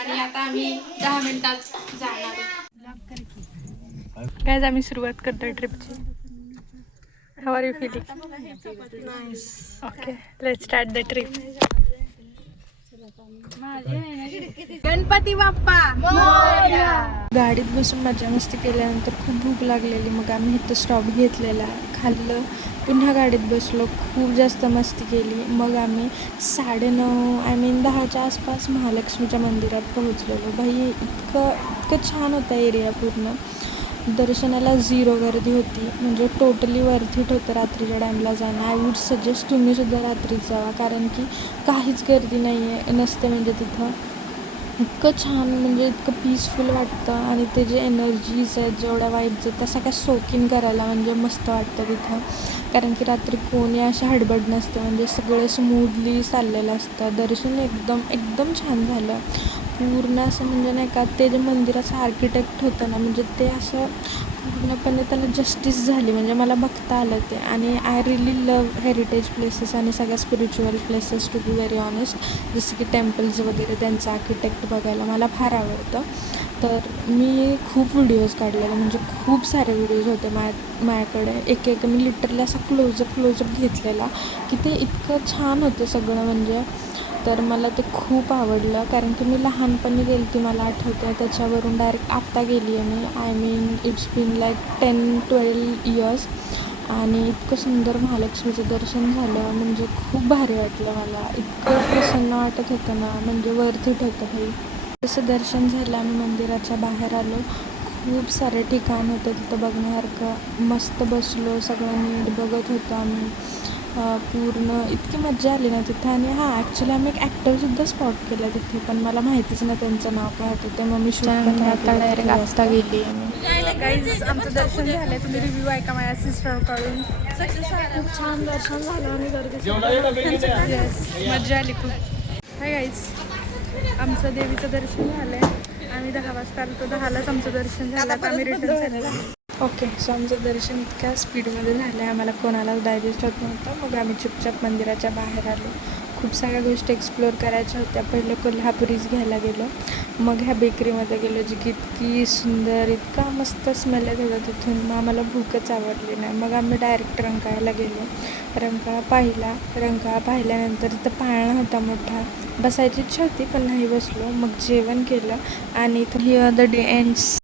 आणि आता आम्ही 10 मिनिटात जाणार. काय आम्ही सुरुवात करतोय ट्रिपची. How are you feeling? Nice. Okay, let's start the trip. Ganpati Bappa Morya. गाडीत बसून मजा मस्ती केल्यानंतर खूप भूक लागलेली. मग आम्ही इथं स्टॉप घेतलेला, खाल्लं, पुन्हा गाडीत बसलो, खूप जास्त मस्ती केली. मग आम्ही 9:30 10च्या आसपास महालक्ष्मीच्या मंदिरात पोहोचलेलो. भाई इतकं छान होता एरिया पूर्ण. दर्शनाला 0 गर्दी होती, म्हणजे टोटली वर्थ इट होतं रात्रीच्या टाईमला जाणं. आय वूड सजेस्ट तुम्हीसुद्धा रात्रीच जावा, कारण की काहीच गर्दी नसते म्हणजे तिथं. इतकं छान, म्हणजे इतकं पीसफुल वाटतं आणि ते जे एनर्जीज आहेत, जेवढ्या वाईब्स आहेत, त्या सगळ्या सोकिंग करायला म्हणजे मस्त वाटतं तिथं. कारण की रात्री कोणी अशी हडबड नसते, म्हणजे सगळं स्मूथली चाललेलं असतं. दर्शन एकदम छान झालं पूर्ण. असं म्हणजे नाही का, ते जे मंदिराचं आर्किटेक्ट होतं ना, म्हणजे ते असं पूर्णपणे त्याला जस्टिस झाली, म्हणजे मला बघता आलं ते. आणि I really love heritage places आणि सगळ्या spiritual places, to be very honest. जसं की टेम्पल्स वगैरे, त्यांचं आर्किटेक्ट बघायला मला फार आवडतं. तर मी खूप व्हिडिओज काढलेले, म्हणजे खूप सारे व्हिडिओज होते माझ्याकडे. एक मी लिटरली असा क्लोजअप घेतलेला, की ते इतकं छान होतं सगळं म्हणजे. तर मला ते खूप आवडलं, कारण की मी लहानपणी गेली ती, मला आठवतं. त्याच्यावरून डायरेक्ट आत्ता गेली आहे मी. I mean it's been like 10-12 years. आणि इतकं सुंदर महालक्ष्मीचं दर्शन झालं, म्हणजे खूप भारी वाटलं मला. इतकं प्रसन्न वाटत होतं ना, म्हणजे वर्थ इट होतं भाई. तसं दर्शन झालं, आम्ही मंदिराच्या बाहेर आलो. खूप सारे ठिकाण होतं तिथं बघण्यासारखं. मस्त बसलो, सगळं नीट बघत होतो आम्ही. पूर्ण इतकी मजा आली ना तिथं. आणि ॲक्च्युली आम्ही एक ॲक्टरसुद्धा स्पॉट केलं तिथे, पण मला माहितीच नाही त्यांचं नाव काय होतं ते. मग मी शूट पण आता डायरेक्ट आत्ता गेली आम्ही. गाईज, आमचं दर्शन झालं. तुम्ही रिव्ह्यू ऐका माझ्या सिस्टरकडून. खूप छान दर्शन झालं आणि गर्दी येस, मजा आली खूप. हाय गाईज, आमचं देवीचं दर्शन झालं आहे. आम्ही 10 वाजता आलो, 10लाच आमचं दर्शन झालं. आता आम्ही रिटर्न झालेलं. ओके, सो आमचं दर्शन इतक्या स्पीडमध्ये झालं आहे, आम्हाला कोणालाच डायजेस्ट होत नव्हतं. मग आम्ही चुपचाप मंदिराच्या बाहेर आलो. खूप साऱ्या गोष्टी एक्सप्लोअर करायच्या होत्या. पहिले कोल्हापुरीज घ्यायला गेलो, मग ह्या बेकरीमध्ये गेलो, जी की इतकी सुंदर, इतका मस्त स्मेल येत होता तिथून. मग आम्हाला भूकच आवडली नाही. मग आम्ही डायरेक्ट रंकाळ्याला गेलो. रंकाळा पाहिल्यानंतर तिथं पाळणा होता मोठा. बसायची इच्छा होती, पण नाही बसलो. मग जेवण केलं आणि इथं हिअर द डे एंड्स.